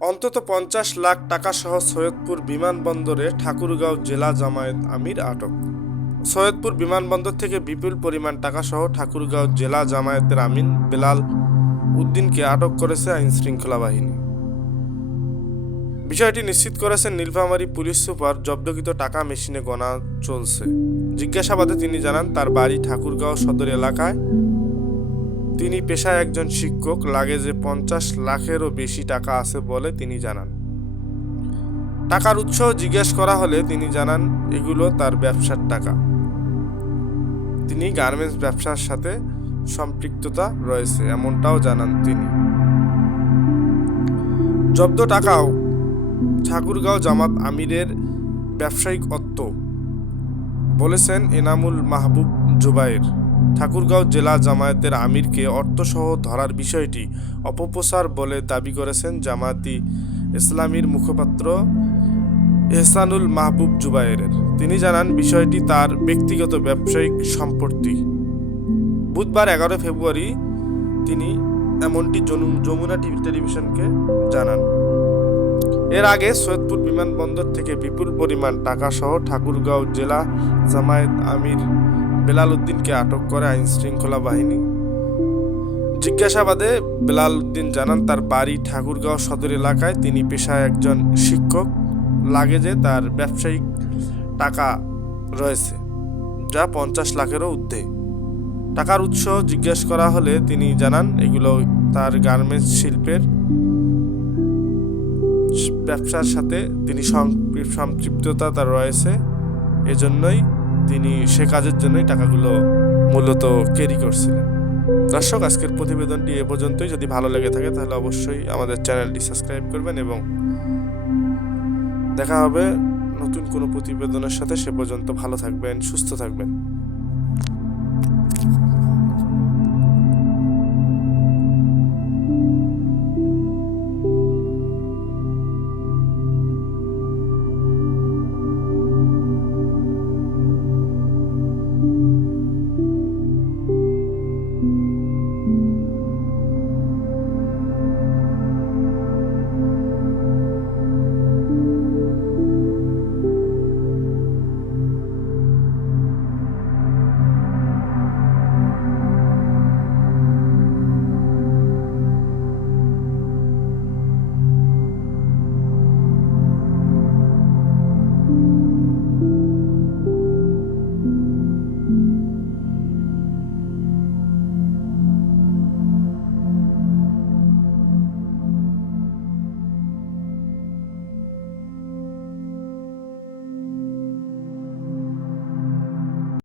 অন্তত 50 লাখ টাকা সহ সৈয়দপুর বিমানবন্দরে ঠাকুরগাঁও জেলা জামায়াত আমির আটক। সৈয়দপুর বিমানবন্দর থেকে বিপুল পরিমাণ টাকা সহ ঠাকুরগাঁও জেলা জামায়াতের আমির বেলাল উদ্দিনকে আটক করেছে আইনশৃঙ্খলা বাহিনী। বিষয়টি নিশ্চিত করেছেন নীলফামারী পুলিশ সুপার। জব্দকৃত টাকা মেশিনে গোনা চলছে। জিজ্ঞাসাবাদে তিনি জানান, তার বাড়ি ঠাকুরগাঁও সদর এলাকায়। তিনি পেশায় একজন শিক্ষক। লাগেজে 50 লাখেরও বেশি টাকা আছে বলে তিনি জানান। টাকার উৎস জিজ্ঞেস করা হলে তিনি জানান, এগুলো তার ব্যবসার টাকা। তিনি গার্মেন্টস ব্যবসার সাথে সম্পৃক্ততা রয়েছে এমনটাও জানান তিনি। জব্দ টাকাও ঠাকুরগাঁও জামাত আমিরের ব্যবসায়িক অর্থ বলেছেন এনামুল মাহবুব জুবায়ের। ঠাকুরগাঁও জেলা জামায়াতের আমিরকে অর্থসহ ধরার বিষয়টি অপপ্রচার বলে দাবি করেছেন জামায়াতি ইসলামীর মুখপাত্র এহসানুল মাহবুব জুবায়েরের। তিনি জানান, বিষয়টি তার ব্যক্তিগত ব্যবসায়িক সম্পত্তি। বুধবার 11 ফেব্রুয়ারি তিনি এমনটি যমুনা টিভি টেলিভিশনকে জানান। এর আগে সৈয়দপুর বিমানবন্দর থেকে বিপুল পরিমাণ টাকা সহ ঠাকুরগাঁও জেলা জামায়াত আমির বেলাল উদ্দিনকে আটক করে আইনশৃঙ্খলা বাহিনী। জিজ্ঞাসাবাদে বেলাল উদ্দিন জানান, তার বাড়ি ঠাকুরগাঁও সদর এলাকায়। তিনি পেশায় একজন শিক্ষক। লাগেজে তার ব্যবসায়িক টাকা রয়েছে, যা 50 লাখেরও ঊর্ধ্বে। টাকার উৎস জিজ্ঞেস করা হলে তিনি জানান, এগুলো তার গার্মেন্টস শিল্পের ব্যবসার সাথে তিনি সম্পৃক্ততা তার রয়েছে। এজন্যই তিনি সে কাজের জন্যই টাকাগুলো মূলত ক্যারি করছিলেন। দর্শক, আজকের প্রতিবেদনটি এ পর্যন্তই। যদি ভালো লেগে থাকে তাহলে অবশ্যই আমাদের চ্যানেলটি সাবস্ক্রাইব করবেন এবং দেখা হবে নতুন কোনো প্রতিবেদনের সাথে। সে পর্যন্ত ভালো থাকবেন, সুস্থ থাকবেন।